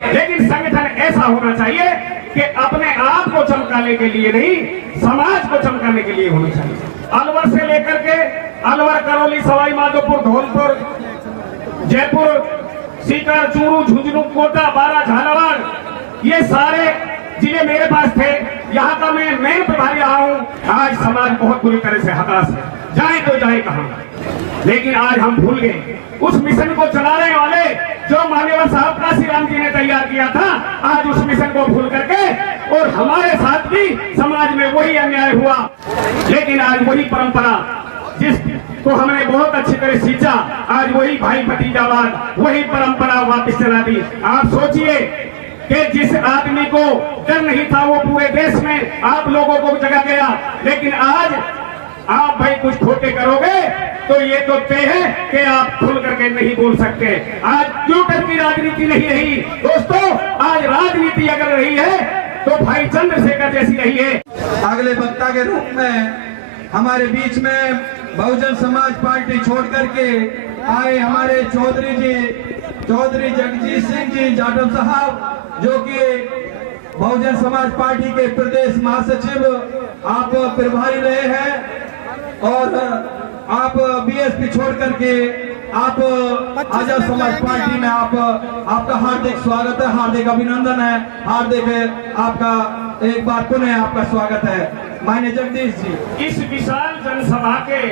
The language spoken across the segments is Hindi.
लेकिन संगठन ऐसा होना चाहिए कि अपने आप को चमकाने के लिए नहीं, समाज को चमकाने के लिए होना चाहिए। अलवर से लेकर के अलवर, करौली, सवाई माधोपुर, धौलपुर, जयपुर, सीकर, चूरू, झुंझुनू, कोटा, बारा, झालावाड़, ये सारे जिले मेरे पास थे। यहाँ का मैं मेन प्रभारी रहा हूँ। आज समाज बहुत बुरी तरह से हताश है, जाए तो जाए कहाँ। लेकिन आज हम भूल गए उस मिशन को चलाने वाले जो मान्यवर साहब काशीराम जी ने तैयार किया था। आज उस मिशन को भूल करके और हमारे साथ भी समाज में वही अन्याय हुआ। लेकिन आज वही परंपरा जिसको हमने बहुत अच्छी तरह सींचा, आज वही भाई भतीजावाद, वही परंपरा वापस चला दी। आप सोचिए कि जिस आदमी को डर नहीं था वो पूरे देश में आप लोगों को जगा गया। लेकिन आज आप भाई कुछ खोटे करोगे तो ये तो तय है कि आप खुल करके नहीं बोल सकते। आज ट्विटर की राजनीति नहीं रही दोस्तों, आज राजनीति अगर रही है तो भाई चंद्रशेखर जैसी रही है। अगले वक्ता के रूप में हमारे बीच में बहुजन समाज पार्टी छोड़ करके आए हमारे चौधरी जगजीत सिंह जी जाटव साहब, जो कि बहुजन समाज पार्टी के प्रदेश महासचिव आप प्रभारी रहे हैं और आप बीएसपी छोड़ करके आप आजाद समाज पार्टी में आपका हार्दिक स्वागत है, हार्दिक अभिनंदन है, हार्दिक आपका एक बार पुनः आपका स्वागत है माननीय जगदीश जी। इस विशाल जनसभा के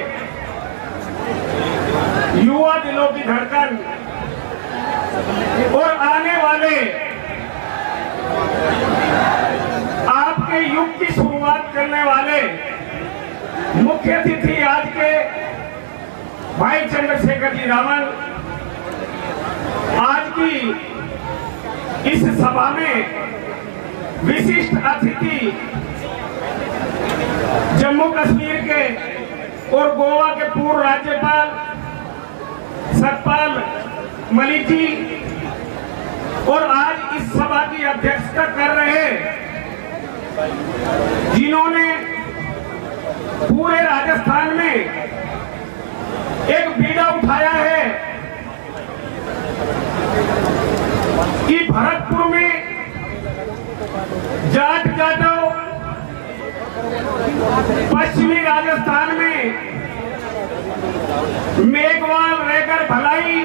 युवा दिलों की धड़कन और आने वाले आपके युग की शुरुआत करने वाले मुख्य अतिथि आज के भाई चंद्रशेखर जी रावण आज की इस सभा में विशिष्ट अतिथि जम्मू कश्मीर के और गोवा के पूर्व राज्यपाल सतपाल मलिक जी और आज इस सभा की अध्यक्षता कर रहे जिन्होंने पूरे राजस्थान में एक बीड़ा उठाया है कि भरतपुर में जाट जाटव, पश्चिमी राजस्थान में मेघवाल, रेगर, भलाई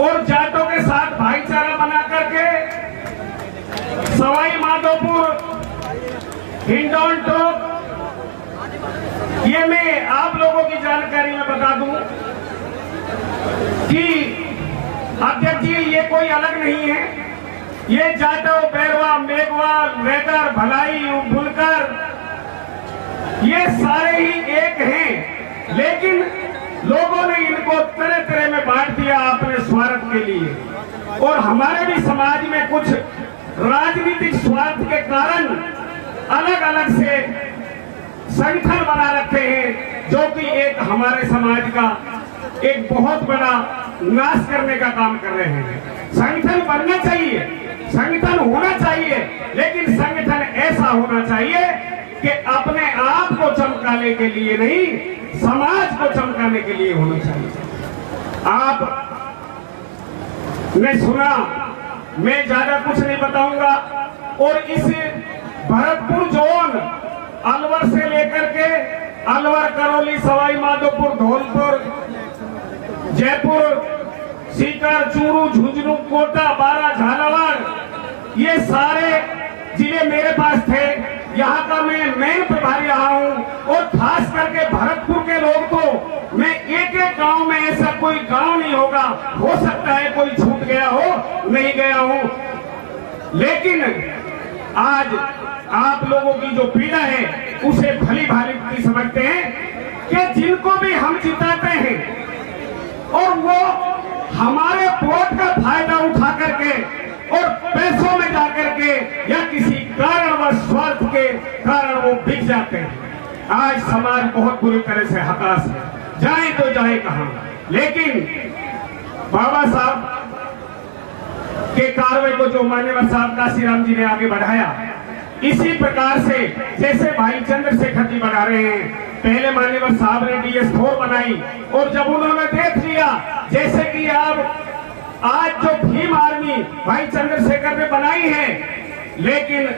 और जाटों के साथ भाईचारा बना करके सवाई माधोपुर, हिंडौन टोक, ये मैं आप लोगों की जानकारी में बता दूं कि अध्यक्ष जी ये कोई अलग नहीं है, ये जाटव, बैरवा, मेघवाल, रेगर, भलाई, बुलकर ये सारे ही एक हैं। लेकिन लोगों ने इनको तरह तरह में बांट दिया अपने स्वार्थ के लिए। और हमारे भी समाज में कुछ राजनीतिक स्वार्थ के कारण अलग अलग से संगठन बना रखे हैं, जो कि एक हमारे समाज का एक बहुत बड़ा नाश करने का काम कर रहे हैं। संगठन बनना चाहिए, संगठन होना चाहिए, लेकिन संगठन ऐसा होना चाहिए कि अपने आप को चमकाने के लिए नहीं, समाज को चमकाने के लिए होना चाहिए। आप ने सुना, मैं ज्यादा कुछ नहीं बताऊंगा। और इस भरतपुर जोन अलवर से लेकर के अलवर, करौली, सवाई माधोपुर, धौलपुर, जयपुर, सीकर, चूरू, झुंझुनू, कोटा, बारा, झालावाड़, ये सारे जिले मेरे पास थे। यहाँ का मैं मेन प्रभारी रहा हूँ और खास करके भरतपुर के लोग को मैं एक एक गांव में, ऐसा कोई गांव नहीं होगा, हो सकता है कोई छूट गया हो, नहीं गया हूँ, लेकिन आज आप लोगों की जो पीड़ा है उसे भली भांति समझते हैं कि जिनको भी हम जिताते हैं और वो हमारे वोट का फायदा उठा करके और पैसों में जाकर के या किसी कारणवश स्वार्थ के कारण वो बिक जाते हैं। आज समाज बहुत बुरी तरह से हताश है, जाए तो जाए कहां। लेकिन बाबा साहब के कार्य को जो मान्यवर साहब काशीराम जी ने आगे बढ़ाया, इसी प्रकार से जैसे भाई चंद्रशेखर जी बढ़ा रहे हैं, पहले मान्यवर साहब ने DS4 बनाई और जब उन्होंने देख लिया जैसे कि अब आज जो भीम आर्मी भाई चंद्रशेखर ने बनाई है, लेकिन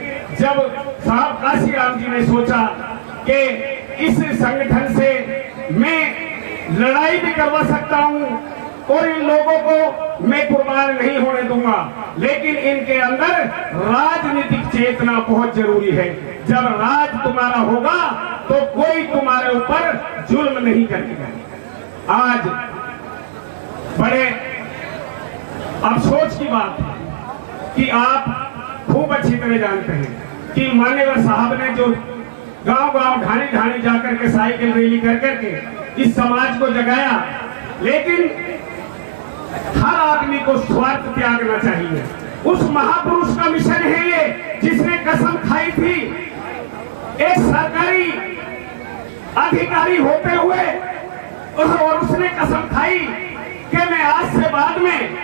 जब साहब काशीराम जी ने सोचा कि इस संगठन से मैं लड़ाई भी करवा सकता हूं और इन लोगों को मैं कुर्बान नहीं होने दूंगा, लेकिन इनके अंदर राजनीतिक चेतना बहुत जरूरी है। जब राज तुम्हारा होगा तो कोई तुम्हारे ऊपर जुल्म नहीं करेगा। आज बड़े अफसोस की बात है कि आप खूब अच्छी तरह जानते हैं कि मान्यवर साहब ने जो गांव-गांव ढाणी-ढाणी जाकर के साइकिल रैली कर करके इस समाज को जगाया, लेकिन हर आदमी को स्वार्थ त्यागना चाहिए। उस महापुरुष का मिशन है ये, जिसने कसम खाई थी एक सरकारी अधिकारी होते हुए, और उसने कसम खाई कि मैं आज से बाद में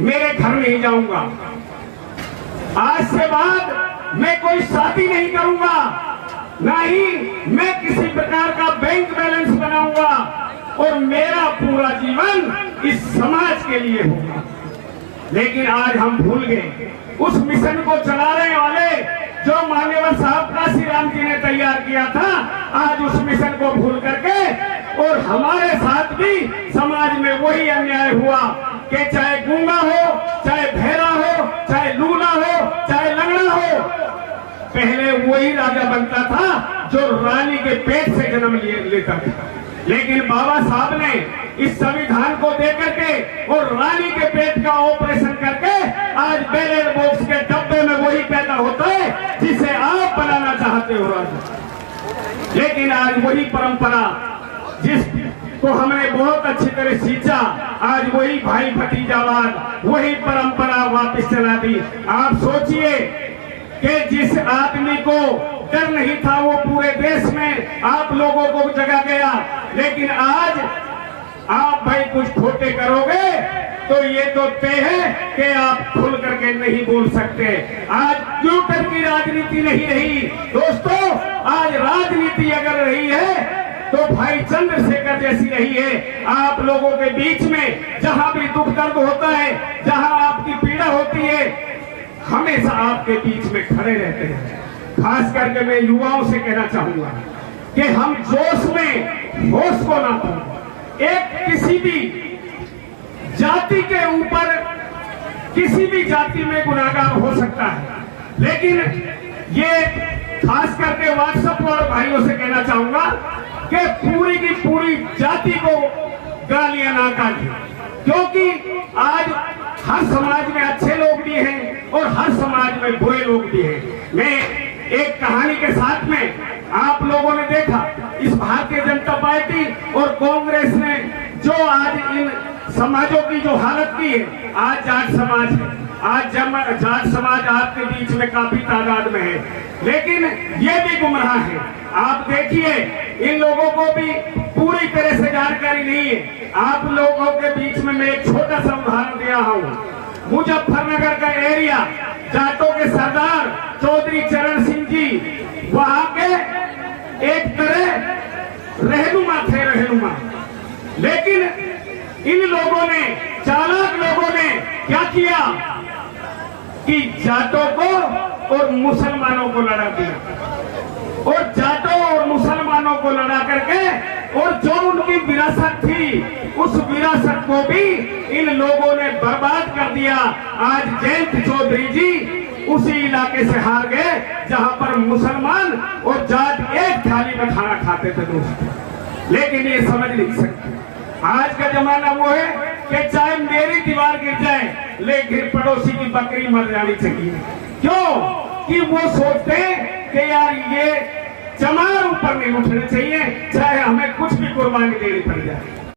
मेरे घर नहीं जाऊंगा, आज से बाद मैं कोई शादी नहीं करूंगा, ना ही मैं किसी प्रकार का बैंक बैलेंस बनाऊंगा, और मेरा पूरा जीवन इस समाज के लिए होगा। लेकिन आज हम भूल गए उस मिशन को चलाने वाले जो मान्यवर साहब काशीराम जी ने तैयार किया था। आज उस मिशन को भूल करके और हमारे साथ भी समाज में वही अन्याय हुआ कि चाहे गूंगा हो, चाहे बहरा हो, चाहे लूला हो, चाहे लंगड़ा हो, पहले वही राजा बनता था जो रानी के पेट से जन्म लेता था। लेकिन बाबा साहब ने इस संविधान को देकर के और रानी के पेट का ऑपरेशन करके आज बैलेट बॉक्स के डब्बे में वही पैदा होता है जिसे आप बनाना चाहते हो राजा। लेकिन आज वही परंपरा जिसको हमने बहुत अच्छी तरह सींचा, आज वही भाई भतीजावाद, वही परंपरा वापस चला दी। आप सोचिए कि जिस आदमी को डर नहीं था वो पूरे देश में आप लोगों को जगा गया, लेकिन आज आप भाई कुछ खोटे करोगे तो ये तो तय है कि आप खुल करके नहीं बोल सकते। आज ट्विटर की राजनीति नहीं रही दोस्तों, आज राजनीति अगर रही है तो भाई चंद्रशेखर जैसी रही है। आप लोगों के बीच में जहां भी दुख दर्द होता है, जहां आपकी पीड़ा होती है, हमेशा आपके बीच में खड़े रहते हैं। खास करके मैं युवाओं से कहना चाहूंगा कि हम जोश में होश को ना खो। एक किसी भी जाति के ऊपर किसी भी जाति में गुनाहगार हो सकता है, लेकिन ये खास करके व्हाट्सएप और भाइयों से कहना चाहूंगा कि पूरी की पूरी जाति को गालियां ना काटें, क्योंकि आज हर समाज में अच्छे लोग भी हैं और हर समाज में बुरे लोग भी हैं। मैं एक कहानी के साथ में, आप लोगों ने देखा इस भारतीय जनता पार्टी और कांग्रेस ने जो आज इन समाजों की जो हालत की है, आज जाट समाज है, आज जाट समाज आपके बीच में काफी तादाद में है, लेकिन ये भी गुमराह है। आप देखिए इन लोगों को भी पूरी तरह से जानकारी नहीं है। आप लोगों के बीच में मैं एक छोटा सा उदाहरण दे रहा हूँ। मुजफ्फरनगर का एरिया, जाटों के सरदार चौधरी चरण सिंह जी वहां के एक तरह रहनुमा थे, रहनुमा। लेकिन इन लोगों ने, चालाक लोगों ने क्या किया कि जाटों को और मुसलमानों को लड़ा दिया, और जाटों और मुसलमानों को लड़ा करके और जो उनकी विरासत थी उस विरासत को भी इन लोगों ने बर्बाद कर दिया। आज जयंत चौधरी जी उसी इलाके से हार गए जहां पर मुसलमान और जाट एक थाली में खाना खाते थे दोस्तों। लेकिन ये समझ नहीं सकते, आज का जमाना वो है कि चाहे मेरी दीवार गिर जाए लेकिन पड़ोसी की बकरी मर जानी चाहिए। क्यों? कि वो सोचते हैं कि यार ये चमार ऊपर नहीं उठने चाहिए, चाहे हमें कुछ भी कुर्बानी देनी पड़ जाए।